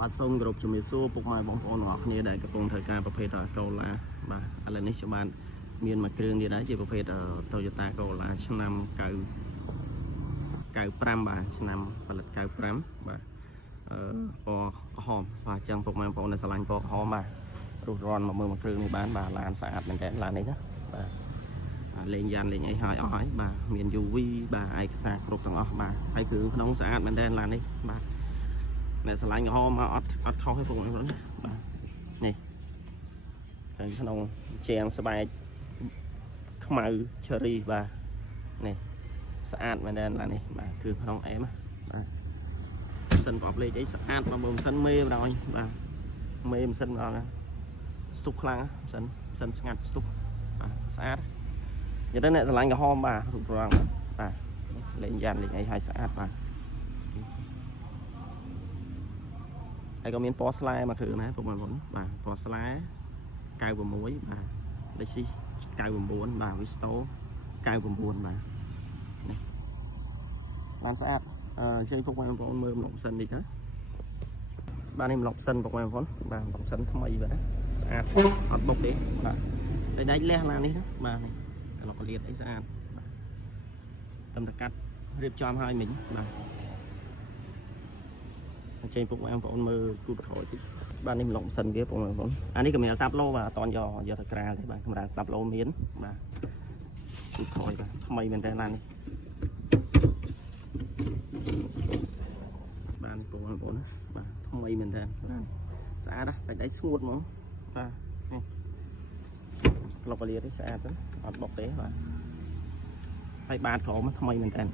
បាទសូមគោរពជំរាបសួរពុកម៉ែបងប្អូនទាំងអស់គ្នាដែលកំពុងធ្វើការប្រភេទកូឡាបាទឥឡូវនេះខ្ញុំបានមានមួយគ្រឿងទៀតដែរជាប្រភេទ Toyota Corolla ឆ្នាំ95បាទឆ្នាំផលិត95បាទពណ៌ក្រហមបាទអញ្ចឹងពុកម៉ែបងប្អូនដែលស្រឡាញ់ពណ៌ក្រហមបាទរុះរាន់មកមើលមួយគ្រឿងនេះបានបាទឡានស្អាតមែនតើឡាននេះណាបាទលេងយ៉ានលេងអីហើយអស់ហើយបាទមាន UV បាទឯកសារគ្រប់ទាំងអស់បាទហើយគ្រឿងក្នុងស្អាតមែនតើឡាននេះបាទអ្នកស្រឡាញ់ក្រហមមកអត់ខុសទេពុកបាទនេះខាងក្នុងជាងស្បែកខ្មៅឈើរីបាទនេះស្អាតមែនតើឡាននេះបាទគឺក្នុងអែមបាទសិនប្រអប់លេខអីស្អាតមកមើលម៉ាស៊ីនមេបណ្ដោយបាទមេម៉ាស៊ីនដល់ស្ទុះខ្លាំងម៉ាស៊ីនស្ងាត់ស្ទុះបាទស្អាតនិយាយទៅអ្នកស្រឡាញ់ក្រហមបាទរូបរាងបាទលេងយ៉ានលេងអីហើយស្អាតបាទហើយក៏មានពណ៌ស្លែមកគ្រឿងដែរពុកបងប្អូនបាទពណ៌ស្លែ96បាទលេខស៊ី99បាទ Visto 99បាទនេះបានស្អាតជួយពុកបងប្អូនមើលម្លប់សិនតិចណាបាទនេះម្លប់សិនពុកបងប្អូនបាទម្លប់សិនថ្មីបាទស្អាតអត់បុកទេបាទតែដាច់លះឡាននេះណាបាទក្លុកក្លៀតអីស្អាតបាទតំតកាត់រៀបចំឲ្យមិញបាទចេញពុកបងប្អូនមើលគូតក្រោយតិចបាទនេះម្លប់សិនវាពុកបងប្អូនអានេះកម្រាលតាប់ឡូបាទអត់តន់យកទៅក្រាលទេបាទកម្រាលតាប់ឡូមានបាទគូតក្រោយបាទថ្មីមែនតើឡាននេះបាទពុកបងប្អូនបាទថ្មីមែនតើឡានស្អាតណាសាច់ដៃស្ងួតហ្មងបាទនេះក្លុកក្លៀតនេះស្អាតទៅអត់បុកទេបាទហើយបាតក្រោមថ្មីមែនតើ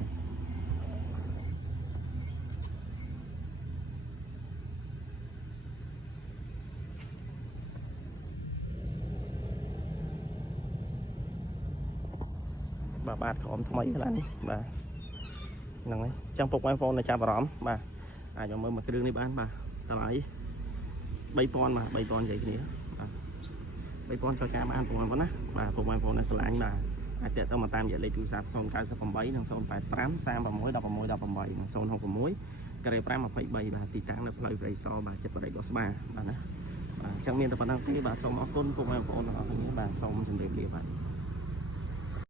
បាទក្រោមថ្មីឡើងនេះបាទហ្នឹងហើយចឹងពុកបងប្អូនចាប់អារម្មណ៍បាទអាចយកមើលមួយគ្រឿងនេះបានបាទតម្លៃ3000បាទ3000និយាយគ្នាបាទ3000ចូលការបានពុកបងប្អូនណាបាទពុកបងប្អូនដែលស្រឡាញ់បាទអាចតាក់ទងមកតាមរយៈលេខទូរស័ព្ទ098និង085 36 16 18និង066 ក្រេ5 23បាទទីតាំងនៅផ្លូវព្រៃសរបាទចិត្តបរិយាស្បាបាទណាបាទអញ្ចឹងមានតែប៉ុណ្ណឹងទេបាទសូមអរគុណពុកបងប្អូនទាំងអស់គ្នាបាទសូមជម្រាបលាបាទ